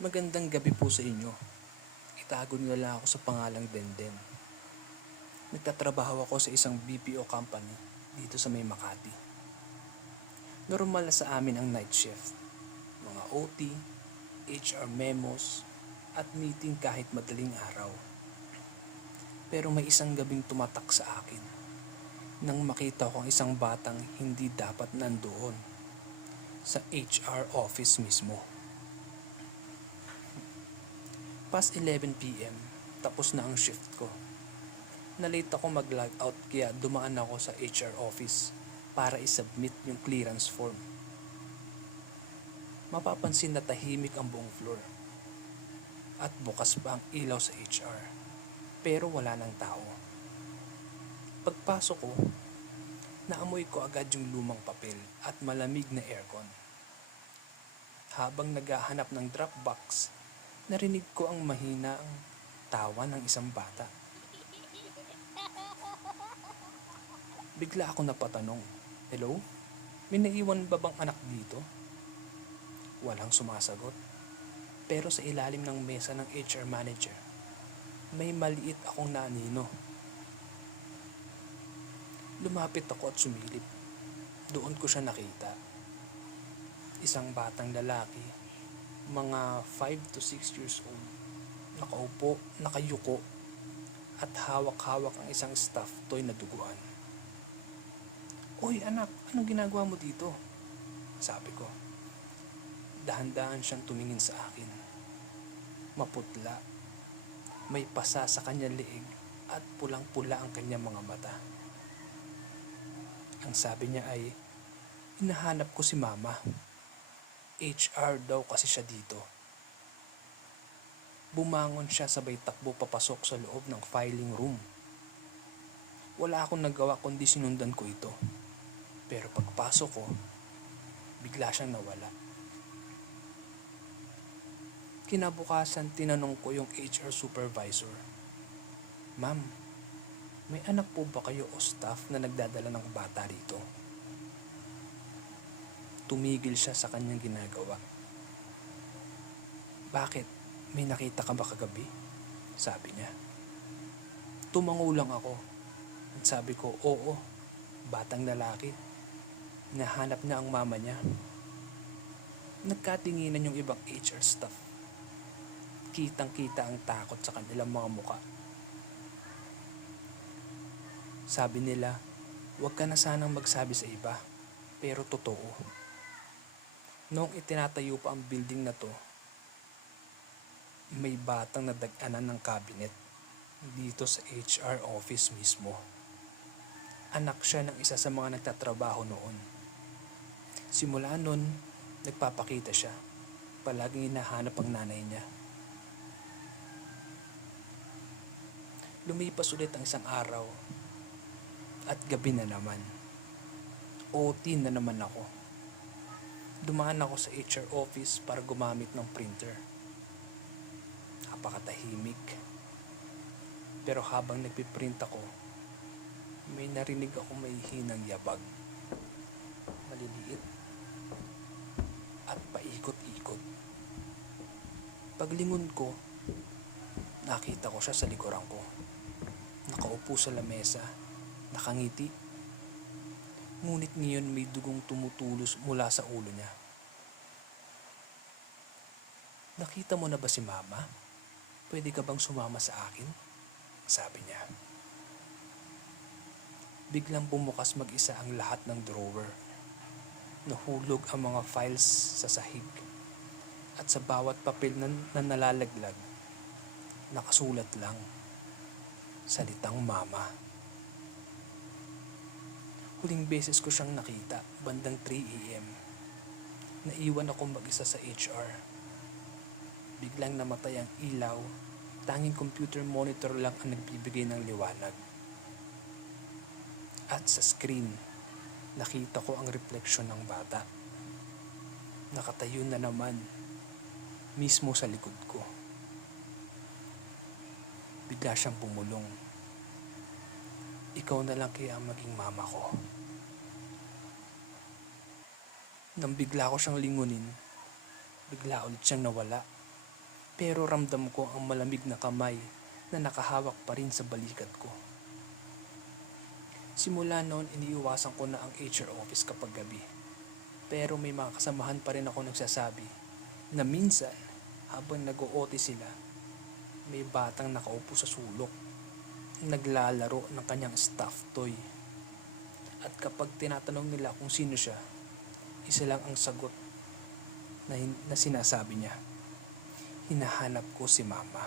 Magandang gabi po sa inyo. Itago niyo lang ako sa pangalang Denden. Nagtatrabaho ako sa isang BPO company dito sa may Makati. Normal na sa amin ang night shift. Mga OT, HR memos, at meeting kahit madaling araw. Pero may isang gabing tumatak sa akin nang makita ko ang isang batang hindi dapat nandoon sa HR office mismo. Past 11pm, tapos na ang shift ko. Nalate ako mag-log out kaya dumaan ako sa HR office para isubmit yung clearance form. Mapapansin na tahimik ang buong floor. At bukas pa ang ilaw sa HR. Pero wala nang tao. Pagpasok ko, naamoy ko agad yung lumang papel at malamig na aircon. Habang naghahanap ng drop box, narinig ko ang mahinang tawa ng isang bata. Bigla ako napatanong, Hello? May naiwan ba bang anak dito? Walang sumasagot. Pero sa ilalim ng mesa ng HR manager, may maliit akong nanino. Lumapit ako at sumilip. Doon ko siya nakita. Isang batang lalaki, mga 5 to 6 years old. Nakaupo, nakayuko, at hawak-hawak ang isang stuffed toy na duguan. Uy anak, anong ginagawa mo dito? Sabi ko. Dahan-dahan siyang tumingin sa akin. Maputla. May pasa sa kanyang liig at pulang-pula ang kanyang mga mata. Ang sabi niya ay, hinahanap ko si mama. HR daw kasi siya dito. Bumangon siya sabay takbo papasok sa loob ng filing room. Wala akong nagawa kundi sinundan ko ito. Pero pagpasok ko, bigla siyang nawala. Kinabukasan, tinanong ko yung HR supervisor. Ma'am, may anak po ba kayo o staff na nagdadala ng bata rito? Tumigil siya sa kanyang ginagawa. Bakit? May nakita ka ba kagabi? Sabi niya. Tumango lang ako. At sabi ko, oo, batang lalaki. Nahanap na ang mama niya. Nagkatinginan yung ibang HR staff. Kitang-kita ang takot sa kanilang mga muka. Sabi nila, huwag ka na sanang magsabi sa iba, pero totoo. Noong itinatayo pa ang building na to, may batang nadaganan ng cabinet dito sa HR office mismo. Anak siya ng isa sa mga nagtatrabaho noon. Simula noon, nagpapakita siya. Palaging hinahanap ang nanay niya. Lumipas ulit ang isang araw at gabi na naman. OT na naman ako. Dumaan ako sa HR office para gumamit ng printer. Napakatahimik. Pero habang nagpiprint ako, may narinig ako may hinang yabag. Maliliit. At paikot-ikot. Paglingon ko, nakita ko siya sa likuran ko. Nakaupo sa lamesa, nakangiti. Ngunit ngayon may dugong tumutulos mula sa ulo niya. Nakita mo na ba si mama? Pwede ka bang sumama sa akin? Sabi niya. Biglang bumukas mag-isa ang lahat ng drawer. Nahulog ang mga files sa sahig. At sa bawat papel na, na nalalaglag, nakasulat lang, salitang mama. Huling beses ko siyang nakita, bandang 3 a.m. Naiwan ako mag-isa sa HR. Biglang namatay ang ilaw, tanging computer monitor lang ang nagbibigay ng liwanag. At sa screen, nakita ko ang refleksyon ng bata. Nakatayo na naman, mismo sa likod ko. Bigla siyang bumulong. Ikaw na lang kaya maging mama ko. Nang bigla ko siyang lingunin, bigla ulit siyang nawala. Pero ramdam ko ang malamig na kamay na nakahawak pa rin sa balikat ko. Simula noon, iniiwasan ko na ang HR office kapag gabi. Pero may mga kasamahan pa rin ako nagsasabi na minsan, habang nag-OT sila, may batang nakaupo sa sulok, naglalaro ng kanyang stuffed toy. At kapag tinatanong nila kung sino siya, isa lang ang sagot na, na sinasabi niya. Hinahanap ko si mama.